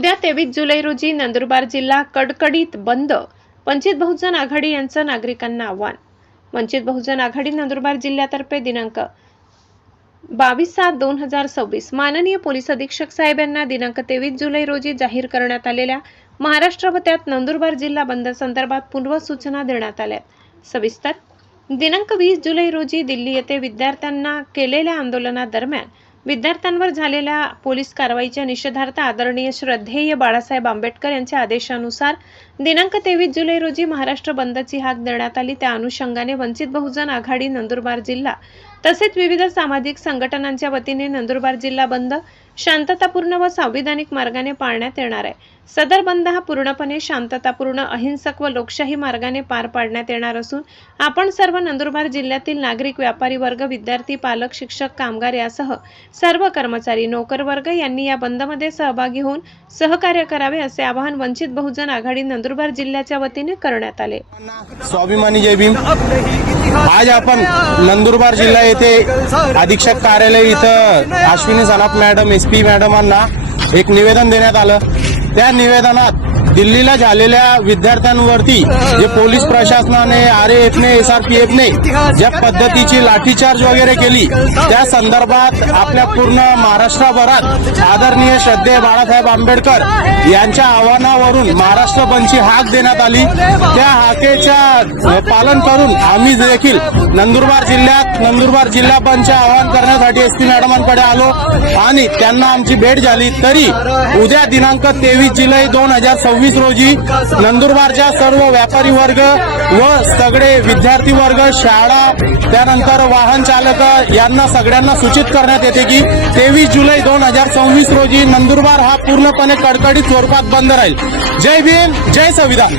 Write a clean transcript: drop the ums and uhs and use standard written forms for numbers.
उद्या 23 जुलै रोजी नंदुरबार जिल्हा कडकडीत बंद. वंचित बहुजन आघाडी यांचं नागरिकांना आव्हान. वंचित बहुजन आघाडी नंदुरबार जिल्ह्यातर्फे दिनांक 22/7/2026 माननीय पोलीस अधीक्षक साहेब यांना दिनांक 23 जुलै रोजी जाहीर करण्यात आलेल्या महाराष्ट्र व त्यात नंदुरबार जिल्हा बंद संदर्भात पूर्व सूचना देण्यात आल्या. सविस्तर. दिनांक 20 जुलै रोजी दिल्ली येथे विद्यार्थ्यांना केलेल्या आंदोलनादरम्यान विद्यार्थ्यांवर झालेल्या पोलीस कारवाईच्या निषेधार्थ आदरणीय श्रद्धेय बाळासाहेब आंबेडकर यांच्या आदेशानुसार दिनांक 23 जुलै रोजी महाराष्ट्र बंदची हाक देण्यात आली. त्या अनुषंगाने वंचित बहुजन आघाडी नंदुरबार जिल्हा तसेच विविध सामाजिक संघटनांच्या वतीने नंदुरबार जिल्हा बंद शांततापूर्ण व संविधानिक मार्गाने पाळण्यात येणार आहे. सदर बंद हा पूर्णपणे शांततापूर्ण, अहिंसक व लोकशाही मार्गाने पार पाडण्यात येणार असून आपण सर्व नंदुरबार जिल्ह्यातील नागरिक, व्यापारी वर्ग, विद्यार्थी, पालक, शिक्षक, कामगार यासह सर्व कर्मचारी, नोकर वर्ग यांनी या बंदमध्ये सहभागी होऊन सहकार्य करावे असे आवाहन वंचित बहुजन आघाडी नंदुरबार जिल्ह्याच्या वतीने करण्यात आले. स्वाभिमानी जय भीम. आज आपण नंदुरबार जिल्हा येथे अधीक्षक कार्यालय इथं अश्विनी सनाप मॅडम, SP मॅडमांना एक निवेदन देण्यात आलं. त्या निवेदनात दिल्लीला झालेल्या विद्यार्थ्यांवरती जे पोलीस प्रशासनाने, RAFने, SRPFने ज्या पद्धतीची लाठीचार्ज वगैरे केली त्या संदर्भात आपल्या पूर्ण महाराष्ट्रभरात आदरणीय श्रद्धेय बाळासाहेब आंबेडकर यांच्या आव्हानावरून महाराष्ट्र बंदची हाक देण्यात आली. त्या हाकेच्या पालन करून आम्ही देखील नंदुरबार जिल्ह्यात नंदुरबार जिल्हा बंदचे आवाहन करण्यासाठी SP मॅडमांकडे आलो आणि त्यांना आमची भेट झाली. तरी उद्या दिनांक 23 जुलै 2026 रोजी नंदुरबारच्या सर्व व्यापारी वर्ग व सगळे विद्यार्थी वर्ग, शाळा, त्यानंतर वाहन चालक यांना सगळ्यांना सूचित करण्यात येते की 23 जुलै 2026 रोजी नंदुरबार हा पूर्णपणे कडकडीत स्वरूपात बंद राहील. जय भीम, जय संविधान.